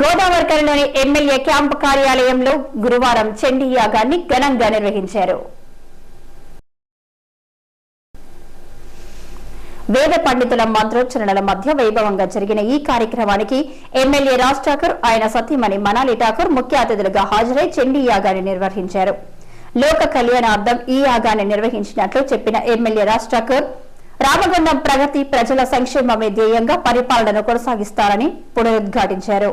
గోదావరికరలోని MLA camp కార్యాలయంలో గురువారం చండీ యాగాన్ని ఘనంగా నిర్వహించారు. వేద పండితుల మంత్రోచ్చరణల మధ్య వైభవంగా జరిగిన ఈ కార్యక్రమానికి ఎమ్మెల్యే రాజ్ ఠాకూర్ ఆయన సతీమణి మనాలి ఠాకూర్ ముఖ్య అతిథులుగా హాజరై చండీ యాగాన్ని నిర్వహించారు. లోక కళ్యాణార్థం ఈ యాగాన్ని నిర్వహించినట్లు చెప్పిన ఎమ్మెల్యే రాజ్ ఠాకూర్ రామగుండం ప్రగతి ప్రజల సంక్షేమమే ధ్యేయంగా పరిపాలనను కొనసాగిస్తారని పునరుద్ఘాటించారు.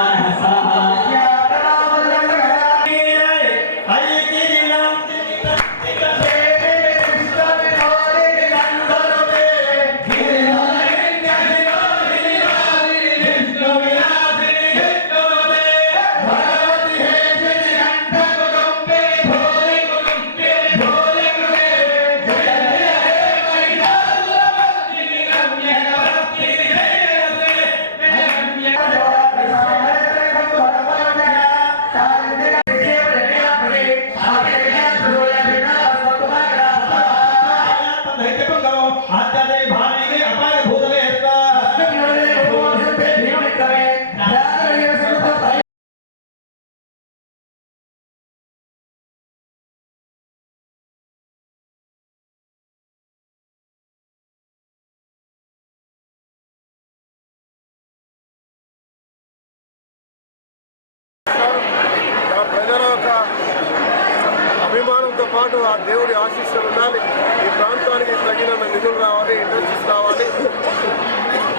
అభిమానంతో పాటు ఆ దేవుడి ఆశీస్సులు ఉండాలి. ఈ ప్రాంతానికి తగిన నిధులు రావాలి ఇండస్ట్రీస్ రావాలి.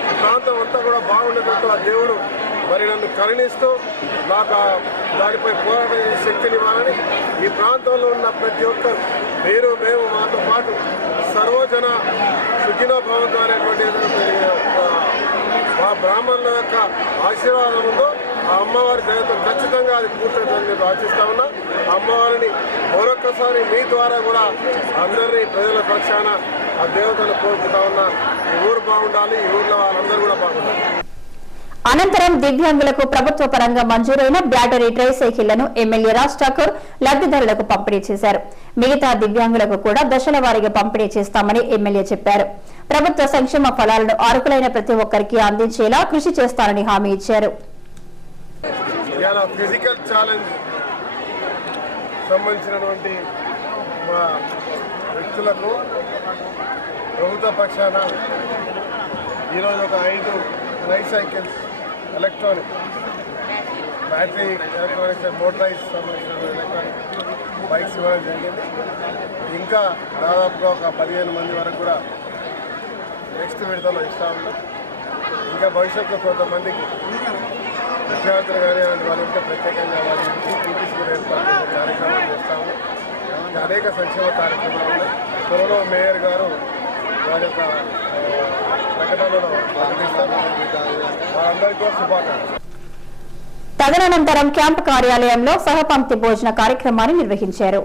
ఈ ప్రాంతం అంతా కూడా బాగుండేటట్టు ఆ దేవుడు మరి నన్ను కరుణిస్తూ నాకు దానిపై పోరాటం చేసే శక్తినివ్వాలని ఈ ప్రాంతంలో ఉన్న ప్రతి ఒక్కరు మీరు మేము మాతో పాటు సర్వజన సుఖినో భవంతు అనేటువంటి మా బ్రాహ్మణుల యొక్క ఆశీర్వాదం ఉందో ఆ అమ్మవారి దయతో ఖచ్చితంగా అది పూర్తవుతుందని ఆశిస్తా అమ్మవారిని మరొక్కసారి మీ ద్వారా కూడా అందరినీ ప్రజల పక్షాన ఆ దేవతను కోరుకుంటా ఉన్నా ఈ ఊరు బాగుండాలి ఈ ఊర్లో వాళ్ళందరూ కూడా బాగుండాలి. అనంతరం దివ్యాంగులకు ప్రభుత్వ పరంగా మంజూరైన బ్యాటరీ ట్రై సైకిళ్ళను ఎమ్మెల్యే రాజ్ ఠాకూర్ లబ్దిదారులకు పంపిణీ చేశారు. మిగతా దివ్యాంగులకు కూడా దశల వారీగా పంపిణీ చేస్తామని ఎమ్మెల్యే చెప్పారు. ప్రభుత్వ సంక్షేమ ఫలాలను అర్హులైన ప్రతి ఒక్కరికి అందించేలా కృషి చేస్తానని హామీ ఇచ్చారు. ఇవాళ ఫిజికల్ ఛాలెంజ్ సంబంధించినటువంటి మా వ్యక్తులకు ప్రభుత్వ పక్షాన ఈరోజు ఒక ఐదు రైసైకిల్స్ ఎలక్ట్రానిక్ బ్యాటరీ ఎలక్ట్రానిక్స్ మోటరైజ్ సంబంధించిన ఎలక్ట్రానిక్ బైక్స్ ఇవ్వడం జరిగింది. ఇంకా దాదాపుగా ఒక పదిహేను మంది వరకు కూడా నెక్స్ట్ విడతలో ఇస్తూ ఉంటాం ఇంకా భవిష్యత్తులో కొంతమందికి విద్యార్థులు కానీ అలాంటి వాళ్ళు ప్రత్యేకంగా వారికి టీపీసీ ఏర్పాటు కార్యక్రమాలు చేస్తాము. అనేక సంక్షేమ కార్యక్రమాలు త్వరలో మేయర్ గారు వారి యొక్క ప్రకటనలో ప్రకటిస్తారు వారందరికీ శుభాకాంక్షలు. తదనంతరం క్యాంపు కార్యాలయంలో సహపంక్తి భోజన కార్యక్రమాన్ని నిర్వహించారు.